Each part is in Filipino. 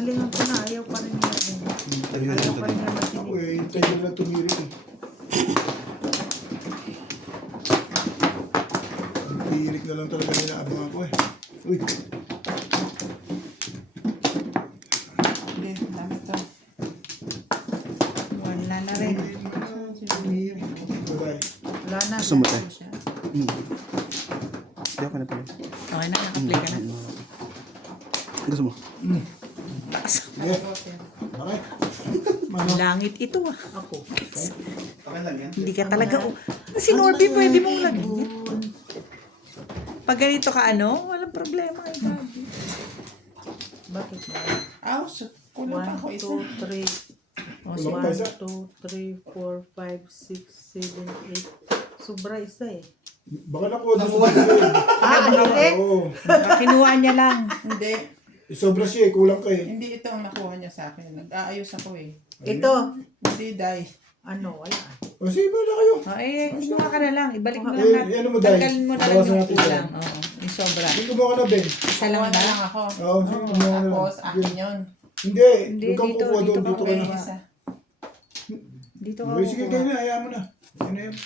Pinalingan ko na, ayaw pa rin niya. Ayaw pa rin niya Ako matinig. tayo lang tumirik eh. Tirik na lang talaga nila abang ako eh. Uy! Hindi, dami to. Wala na rin. Bye-bye. Wala na. Gusto mo tayo? Siya. Hindi ako na pala. Okay na, naka-play ka na. Gusto mo? Taas. Sige. Bakit? Mano? Langit ito ah. Ako. Okay lang yan. Hindi ka talaga. Si Norby pwede mong lagyan. Pag ganito ka ano, walang problema. Ay, Gabi. Bakit ba? Aw, kulang pa ako 1, isa. 2, 3. Kulang pa isa? 1, 2, 3, 4, 5, 6, 7, 8. Sobra isa eh. Baka nakuha doon sa tubig. Hindi. Oo. Kinuha niya lang. Hindi. Sobra siya eh. Kulang ka eh. Hindi ito ang nakuha niya sa akin. Nag-aayos ako eh. Ito. Hindi, Day. Ano, wala. O sige, bala kayo. Kumuha ka na lang. Ibalik mo Eh, lang natin. ano mo, Day? Tanggalin mo na lang Bawasan yung natin kulang. yan. Oo, yung sobra. Hindi kumuha ka na, Ben. Isa lang Kuha ba? na lang ako. Oo, sige, kumuha ka na lang. Tapos, akin yun. Hindi, Hindi, huwag kang dito, kukuha doon. dito Dito ka Okay, na. isa. Dito ka Okay, sige, kukuha. kayo na. Hayaan mo na. Yan na yun.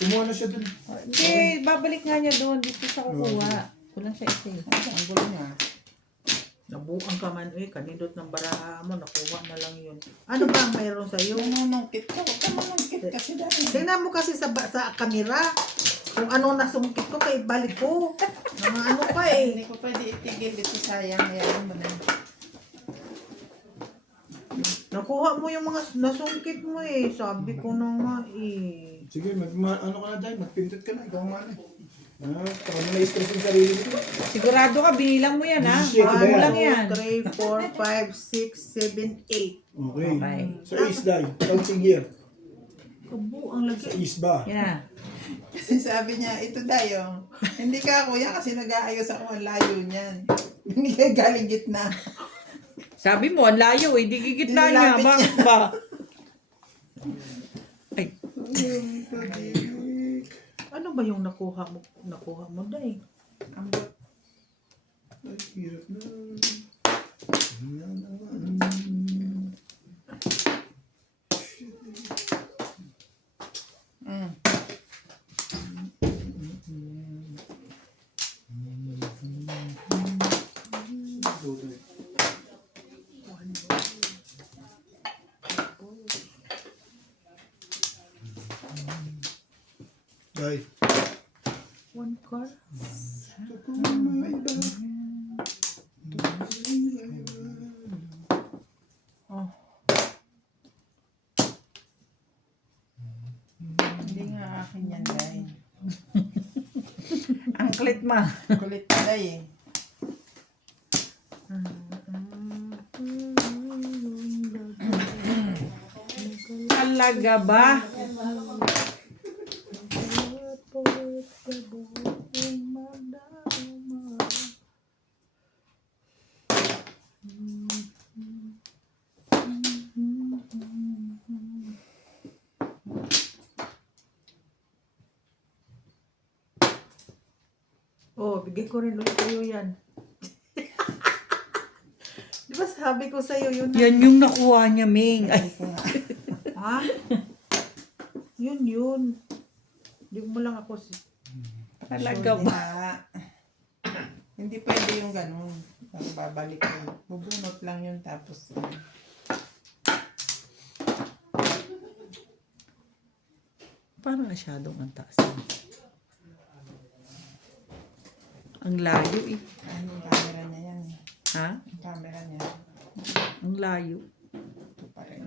Kumuha na siya doon. Hindi, babalik nga niya doon. Dito siya kukuha. Kulang siya isa eh. Ang gulo niya. Nabuang ka man eh. Kanindot ng baraha mo. Nakuha na lang yun. Ano ba ang mayroon sa'yo? Nanunungkit ka. Huwag ka manungkit kasi dahil. Tingnan mo kasi sa kamera. Kung ano nasungkit ko, kay balik ko. Mga ano pa eh. Hindi ko pwede itigil dito, sayang. Hayaan mo na. Nakuha mo yung mga nasungkit mo eh. Sabi ko na nga eh. Sige, ano ka na, Day? Magpindot ka na. Ikaw nga na. Taka mo na-stress yung sarili mo. Sigurado ka, binilang mo yan ha. Shit, Ano ba yan? lang yan? 3, 4, 5, 6, 7, 8. Okay. Okay. Sa East, Day. Counting here. Kabu ang Sa lagi. East ba? Yan na. Kasi sabi niya, ito dayo. Hindi ka kuya kasi nag-aayos ako ang layo niyan. Hindi ka galing gitna. Sabi mo, ang layo eh. Di gigitna niya. Nilapit Bakit ba? Ay, ano ba yung nakuha mo? Nakuha mo, Day? Ang bu- Ay, hirap na. Mm. Day. One car? Oh. Hindi nga akin yan, Day. Ang klit ma. Kulit na, Day eh. Talaga ba? Oh, bigay ko rin ulit sa'yo yan. Di ba sabi ko sa'yo yun? Yan yung nakuha niya, Ming. Ay, ha? Yun. Di mo lang ako si... Talaga Hindi ba? nga. Hindi pwede yung ganun. Babalik yun. Bubunot lang yun tapos. Parang masyadong ang taas. Ang layo eh. Ano yung camera niya yan eh. Ha? Yung camera niya. Ang layo. Ito pa rin.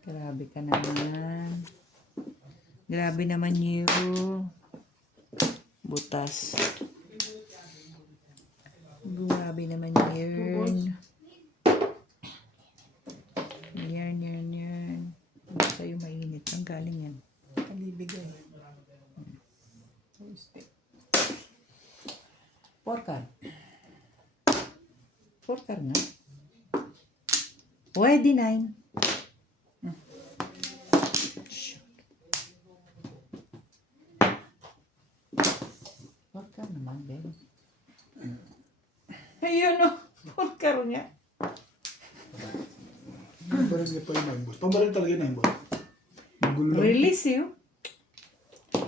Grabe ka naman. Grabe naman you. Butas. Grabe naman yun. Yan. Hindi sa'yo mainit. Ang galing yan. Kalibigay. Step. Porkar. Porkar nga. Pwede 9. yun, no? Pagkaro niya. Pambaril niya pa yun, boss. Pambaril talaga yun, boss. Ang gulo lang. Release, eh. Oh.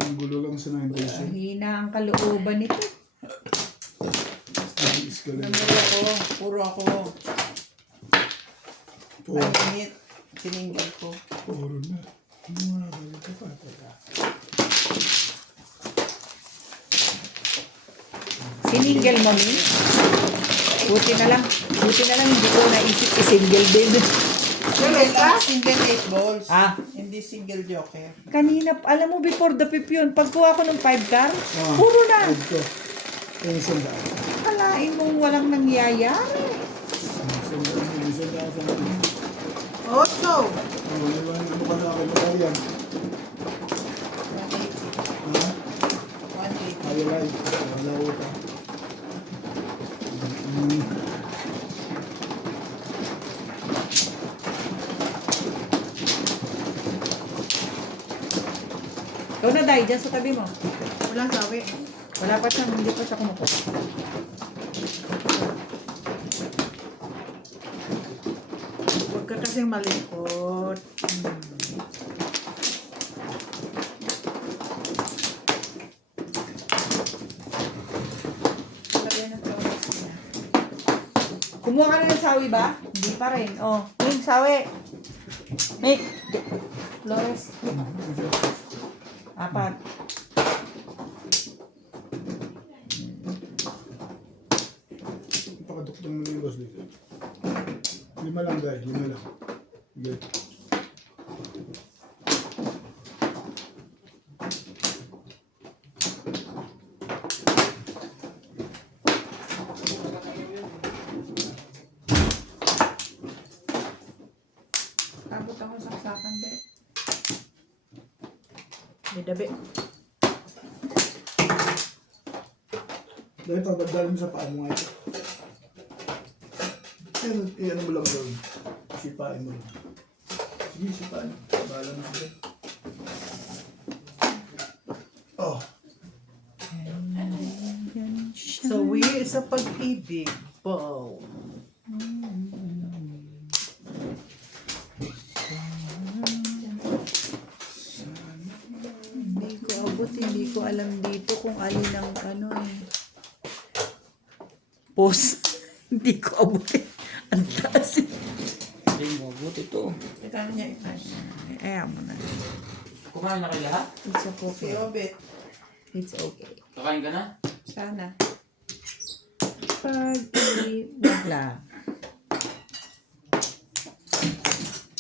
Ang gulo lang sa 9 days. Hina ang kalooban nito. Nag-iis ka lang. Number ako. Puro ako. Puro. Mainit. Sininggal ko. Puro na. Mga balik ka pa talaga. Sininggal mo, Min? Buti na lang hindi ko naisip i-single din. Single 8 balls. Ah. Hindi single joker. Kanina, alam mo, before the pip yun, pagkuha ko ng 5 car, puro na. Huwag ko. Yung isang daan. Kalain mong walang nangyayari. Isang daan. Ocho. Ano ka na akin na yan? 180. Ha? 180. Ayalay. Wala uta. Ikaw na, Day, dyan sa tabi mo. Walang sawi. Wala pa siyang, hindi pa siya kumukuha. Huwag ka kasing malikot. Kumuha ka na ng sawi ba? Hindi pa rin. Oh, Nick, sawi. Nick. Flores. Apat. Pakaduktong mo yung boss dito. 5 lang guys, 5 lang. Okay. Abot ako sa saksakan, be. May dabi. Dahil pabadalin sa paa mo nga ito. Iyan mo lang doon. Sipain mo lang. Sige, sipain. Bahala mo sila. Oh. Sawi sa pag-ibig. Wow. Hindi ko abot, hindi ko alam dito kung alin ang ano eh. Pause. Hindi ko abot eh. Ang taas eh. Hindi mo, buti to. Ito niya i-flash. Ayaw mo na. Kumain na kayo lahat? It's Si okay. Obet. It's okay. Kakain ka na? Sana. Pag-ibig lang.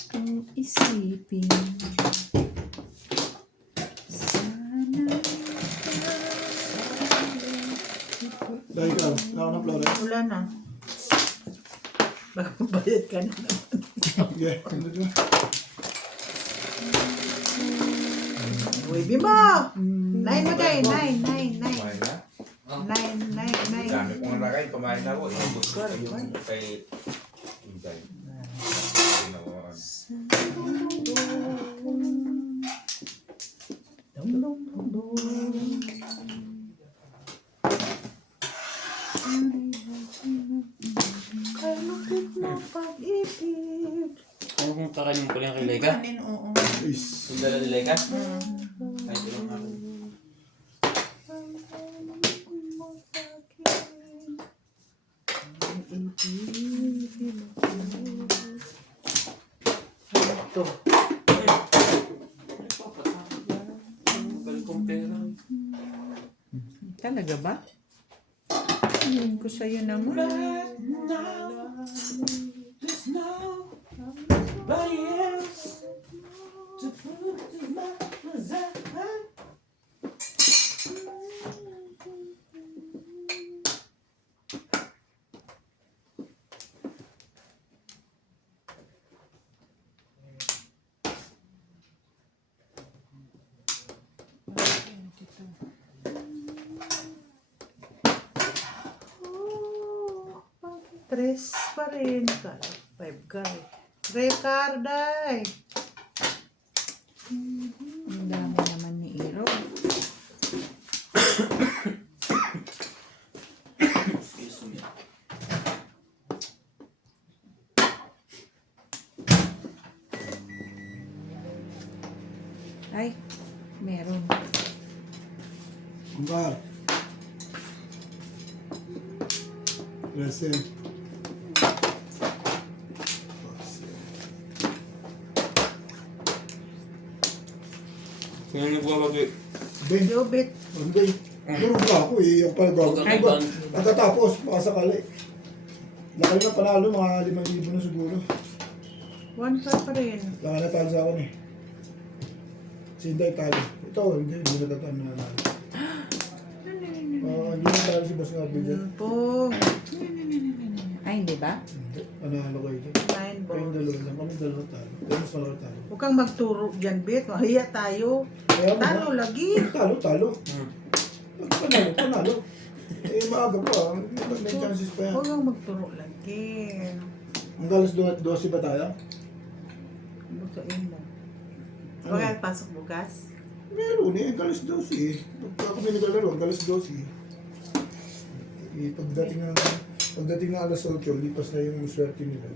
Kung isipin. Sana. Dahil ikaw, ako ng Flores. Wala na. Baka mabayad ka na naman. Okay, ano dyan? Uy, Bimo! 9 mo tayo. 9. Kumain na? 9. Dami kong lagay, kumain na ako. Inubos ko yung kay Inday. Ginawa. Kalupit mo pag-ibig. Ano kung kakainin ko lang kay Laika? Kanin, oo. Is. Yung dala ni Laika? Ay, ito lang ako. Ito. Galing kong pera. Talaga ba? Ayun ko sa'yo naman. There's nobody else to put in my desire. Tres pa rin. 5 ka. Ricarday. Ang dami naman ni Iro. Excuse me. meron. Kumbar. Resin. Kaya nagbabagay. Ben, Jobit. hindi. Meron ba ako eh. Yung pala Huwag kang kaiban. pagkatapos, baka sakali. Laki na panalo, mga 5,000 na siguro. 1 pa rin. Laki na talo sa akin eh. Si Inday talo. Ito, hindi natatalo na nanalo. Hindi na talo si Boss Ngabi dyan. Po. Ay, hindi ba? Hindi, panalo kayo dyan. 9 Kayong balls. dalawa lang, kami dalawa talo. Kaya mas malaki talo. Huwag kang magturo dyan, Bet. Mahiya tayo. Kaya mo Talo lagi. Talo. Panalo. Eh, maaga pa. May chances pa yan. Huwag kang magturo lagi. Ang galas 12 ba tayo? Butuin mo. Ano? Huwag pasok bukas. Meron eh, ang galas 12 eh. Pagka kami naglalaro, ang galas 12 eh. Pagdating ng alas 8, lipas na yung swerte nila.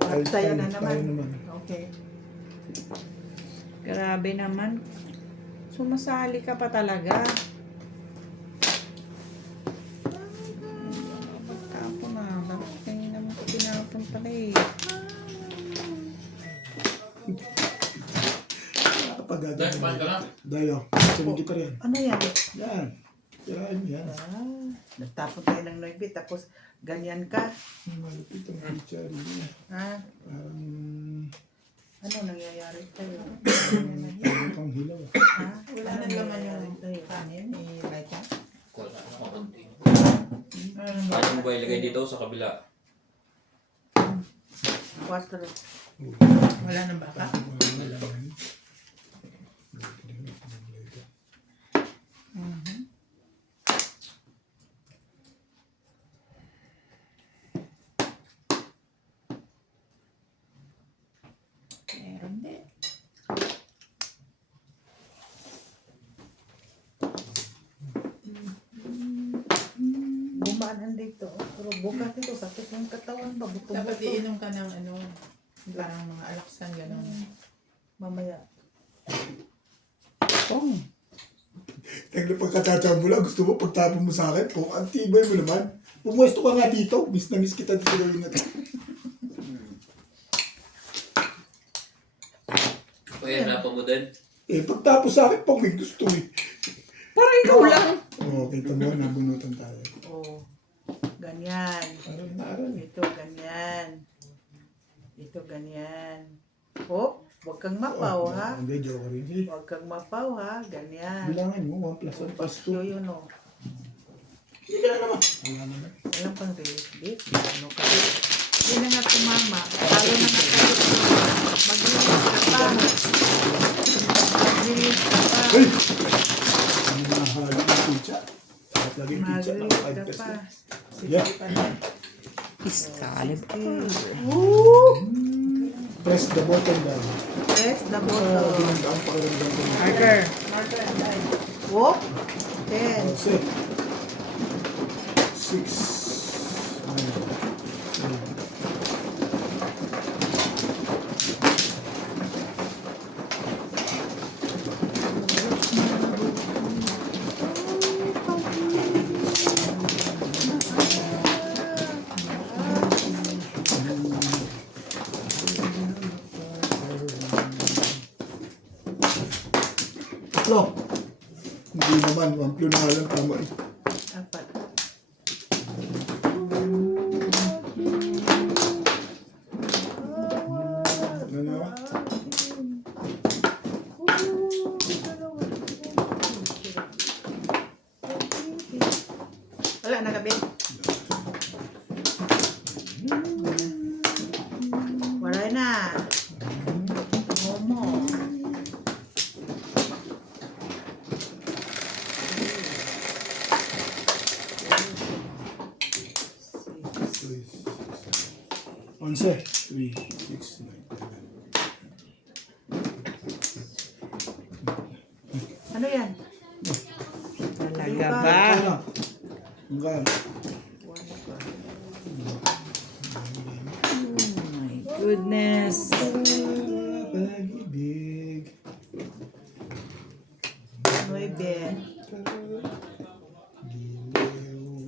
At tayo na Tayo naman. naman. Okay. Grabe naman. Sumasali ka pa talaga. Magtapon na. Bakit kanina mo ko pinapunta ka eh? Kapag Dahil, kumain ka na. Dayo, sunod kita rin. Ano yan? Yan. Tirahin mo yan. Nagtapon tayo ng 9 tapos ganyan ka. Malapit ang pizza rin niya. Ha? Parang Ano nangyayari tayo? parang pang hilaw. Ha? Wala Ano na laman nangyayari yung tayo? kanin, like that. Wala. Makunti. Ano Kaya mo ba ilagay dito sa kabila? 4. Wala nang baka. Meron din. Gumaan dito. Pero bukas ito, sakit ng katawan ba? Dapat Buto-buto. iinom ka ng ano, parang mga alaksan, gano'n. Mamaya. Pong. Tagli pagkatatawa mo lang, gusto mo pagtapon mo sa akin, po, ang tibay mo naman. Pumwesto ka nga dito, miss na miss kita dito gawin na to. Pahirapan mo din. Eh, pagtapos sa akin, pang may gusto eh. Para ikaw lang. Oo, kita mo, nabunutan tayo. Oh. Ganyan. Aral na aral eh. Ito, ganyan. Ito, ganyan. Oh, huwag kang mapaw, ha? Hindi, joke rin. Eh, Huwag kang mapaw, ha? Ganyan. bilangin mo, 1 plus 1 plus 2. So, yun, oh. Hindi ka na naman. Wala naman. Walang pang release. Ano ka? Hindi na nga tumama. Talo na nga tayo. Mag-release ka pa. Mag-release ka pa. Hey! Ano na halo ng pizza? At laging pizza, Mag-release naka 5 ka pesos pa. na. Yeah. Excalibur. Press the button down. Press the button. Ginandaan pakiramdam ko. Marker. Marker and die. Oh, 10. 6. 9. Tatlo. Hindi naman, 1 clue na nga lang tama eh. 4. Ano na? Wala na gabi. Wala na. Momo. Onse. 3, 6, 9, 11. Ano yan? Talaga ba? Ano? Hanggang. Oh my goodness. Pag-ibig. 9. Giliw.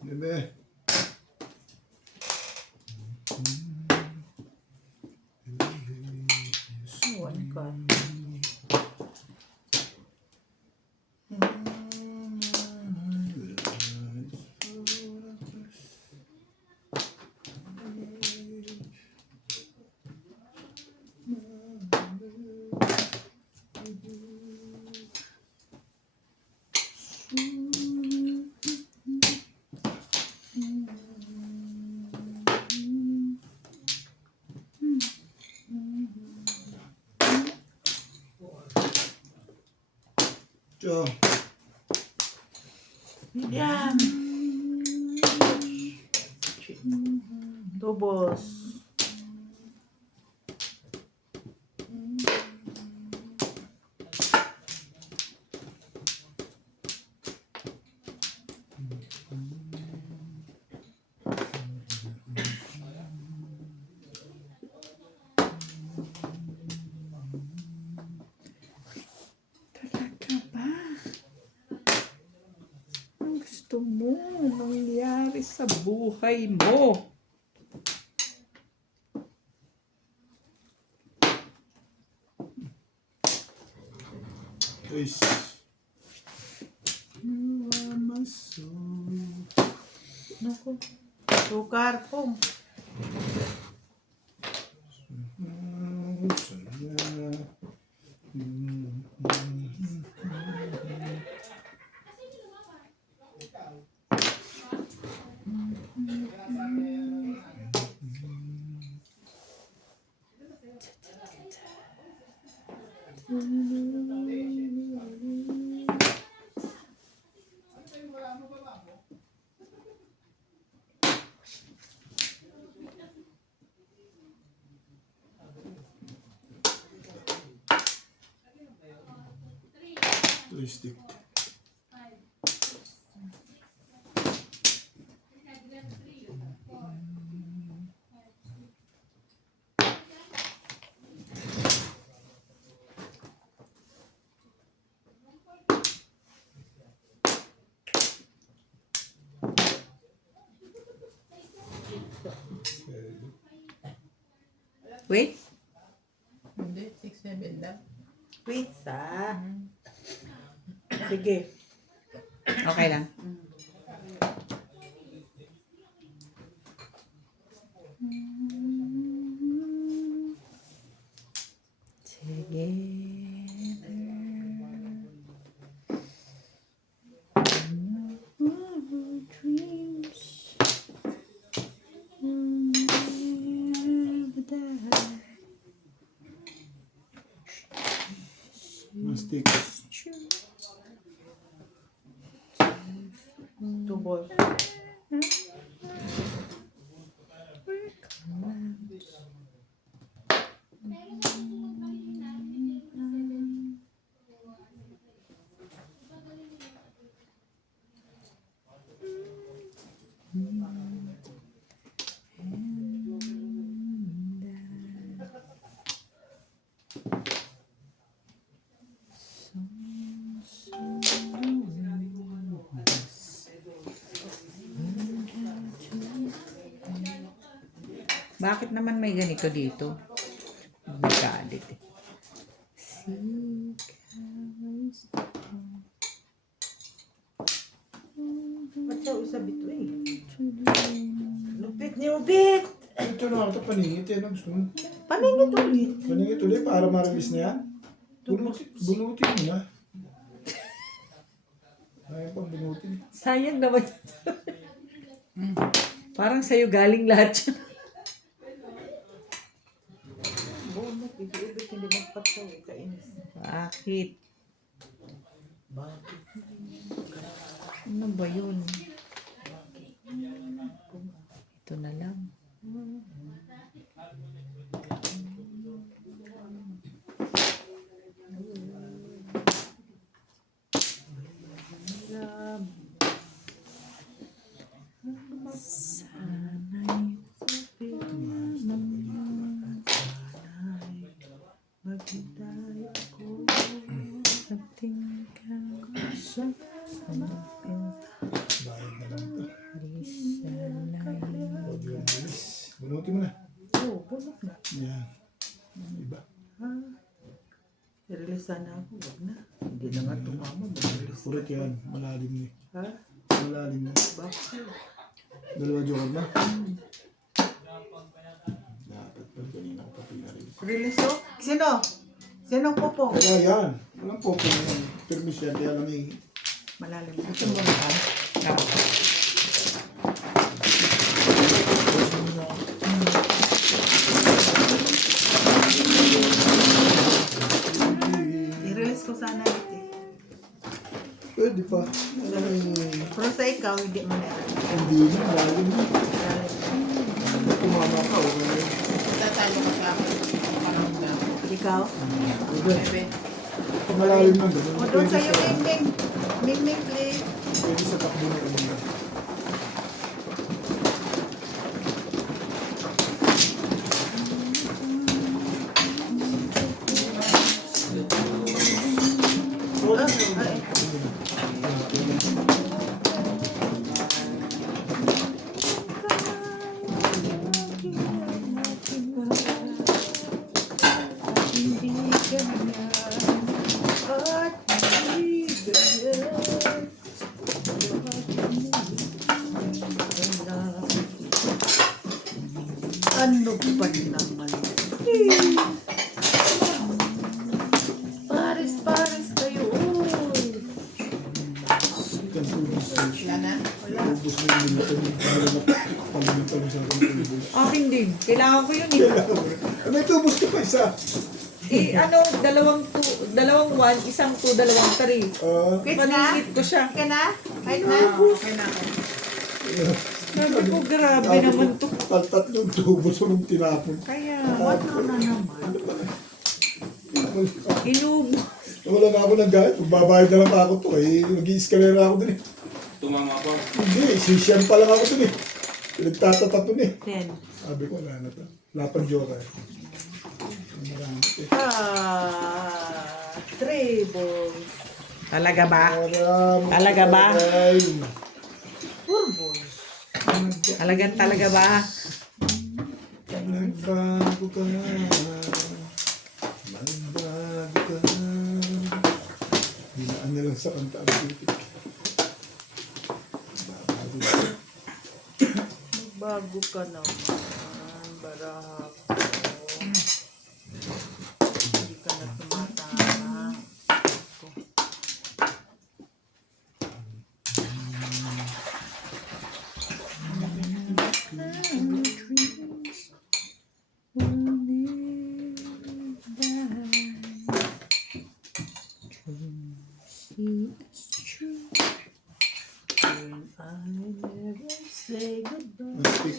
Bebe. Oh, ano ka? Tiyo. Yan. Tubos. Talaga ba? Ang gusto mo mangyari sa buhay mo? Guys. You are my soul. Naku. Sukar po. Saya. Joystick. Wait. Hindi, 6-7 daw. Wait sa. Sige. Okay lang. Mastic. Tubos. Bakit naman may ganito dito? Magalit eh. Ba't siya usabit to eh? Lupit ni Ubit! Ito na ito paningit yan. Gusto mo? Paningit ulit. Paningit ulit para ma-release na yan. Bunutin mo na. Ayaw pang bunutin. Sayang naman. Parang sa'yo galing lahat yun. Bunot, Ubit hindi magpatsaw. Kainis. Bakit? Bakit? Ano ba yun? Ito na lang. Bayad na lang ito. Huwag yung bilis. Bunutin mo na. Oo, bulok na. Yan. Iba. I-release sana ako. Wag na. Hindi na nga tumama. Mag-release. Kurit yan. Malalim na. Ha? Malalim na. Bakit? Dalawa joker na. Dapat pa kanina ko pa pinarin. Release o? Sino? Sinong popo? Kaya yan. Walang popo yan. Permis yan. Kaya kami. Malalim. Ito mo na. I-release ko sana ito eh. Pwede pa. Ay, Pero sa ikaw, hindi mo na. hindi na. Malalim na. Tumama ka. Okay. Tatalo ka sa akin. Panahon na. Ikaw? Pwede. Bebe. Kung malalim na. Ganun. O doon Pwede sa'yo, sa- Ming. Ming, please. Pwede sa takbo na kanina. Ano ba naman? Paris kayo. Kan tubos. Yan na. Tubos mo yung minuto. Palimutan mo sa akin tubos. Akin din. Kailangan ko yun eh. Kailangan mo. May tubos ka pa isa. Ano, dalawang 1, isang 2, dalawang 3. Kids na? Maningit ko siya. Okay na? Kahit na? Okay na ako. Sabi ko, grabe naman to. Tatlong tubos mo nung tinapon. Kaya, Ano na naman? inubo. Wala na ako ng gayet. Magbabayad na lang ako to. Eh, nag-i-escalera ako dun eh. Tumama pa. Hindi, sisyan pa lang ako dun eh. Pinagtatatatun eh. 10. Sabi ko, wala na to. Lapan joker. Marami eh. Trebles. Talaga ba? Marami. Talaga ba? Ay. 4 balls. Talaga ba? Nagbago ka na. Nagbago ka na. Binaan na lang sa kanta ang titik. Bago ka. Bago ka naman. Barahap. Hindi ka na tumatama. When I never say goodbye. Nastik.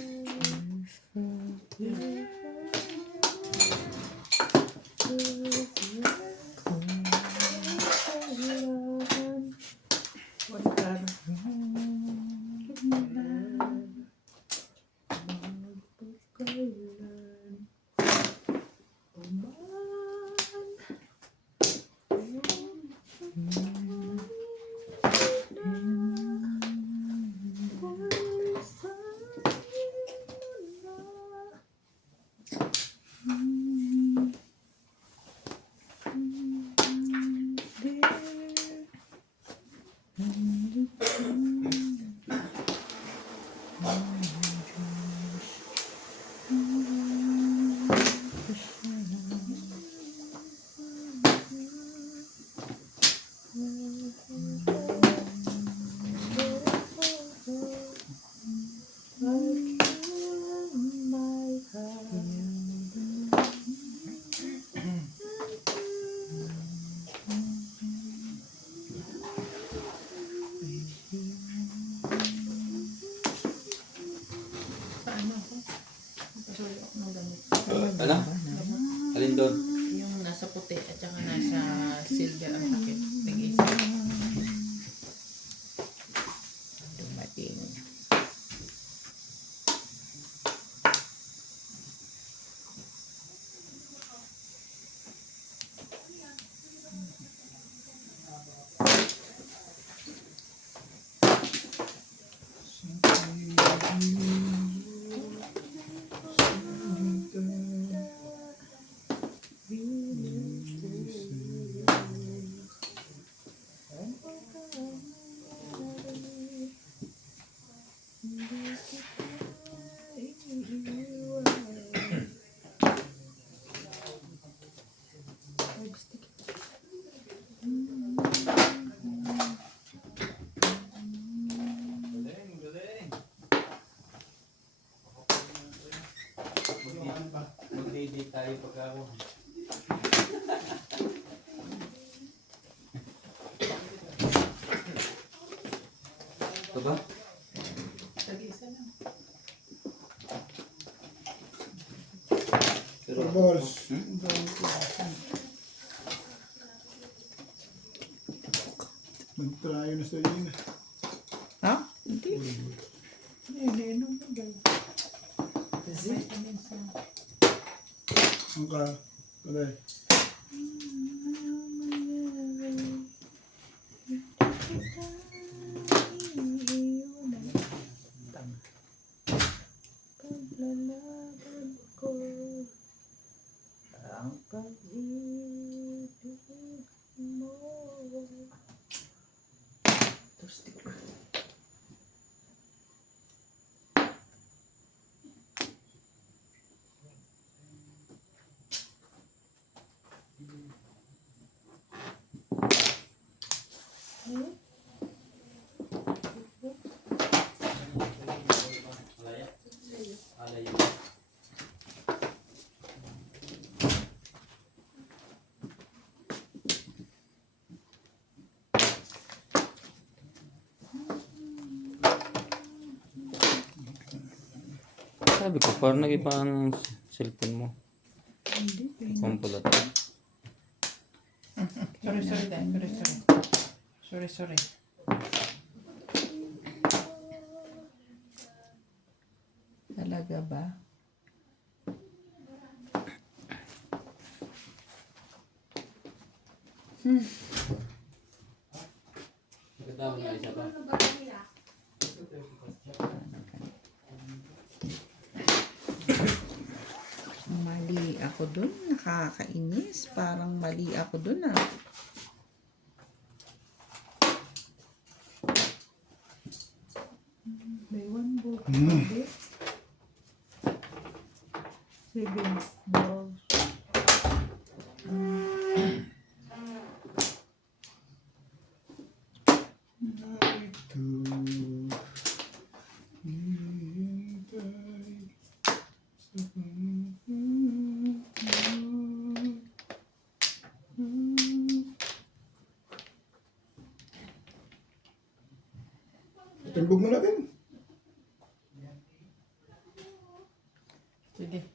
Ano? Alin doon? Yung nasa puti at saka nasa silver ang takip. Nag-isa. Dumating. Galing, galing. Mag-date tayo pagka ako. Ito ba? Pero Balls. Nag-try na sa yun. Ha? Hindi. Ang ka. Kalay. Paglalaban ko ang pag-ibig mo. alay. Sabi ko, parang nag-iba ang cellphone mo. Hindi. Kumpulat. Sorry, sorry, Dan. Sorry, sorry. Sorry, sorry. Talaga ba? Nagkatawag na isa pa. Mali ako dun. Nakakainis. Parang mali ako dun ah. May one book. Mm. 7 balls. Ito. Hintay sa Timbog mo natin. Sige.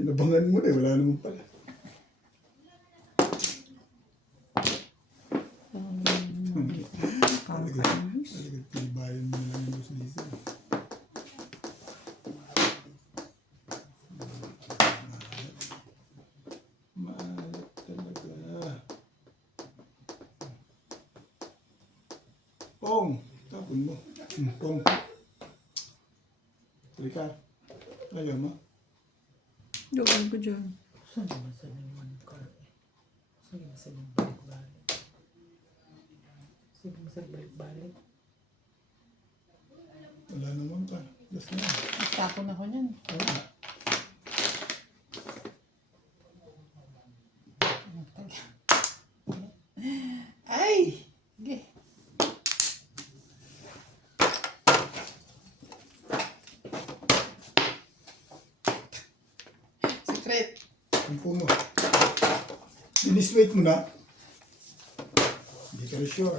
Inabangan mo na eh. Wala naman pala. Nakakainis. Talagang tibayan mo na lang yung gusto dito. Maalat talaga. Pong! Tapon mo. Pong. Halika. Ayaw mo. Doon ko dyan. Saan naman sa yung one car eh? Saan naman sa yung balik-balik? Saan naman sa balik-balik? Wala naman pa. Just na. Tapon ako niyan. Wala. Ay! Sige. Secret. Ang puno. Dinisweight mo na. Hindi ka rin sure.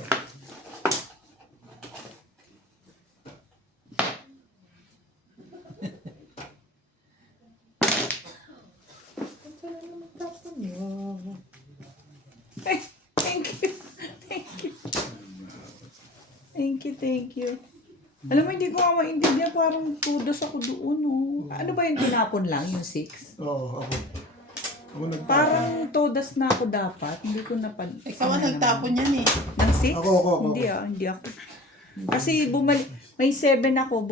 Saan naman tapon yun? Ay, thank you. Thank you. Thank you, thank you. Alam mo, hindi ko nga maintindihan. Parang tudas ako doon, oh. Ano ba yung tinapon lang? Yung 6? Oo, ako. Ako nagtapon. Parang todas na ako dapat. Hindi ko napan... Ikaw ang nagtapon yan eh. Ng 6? Ako. Hindi ako. Kasi bumalik... May 7 ako.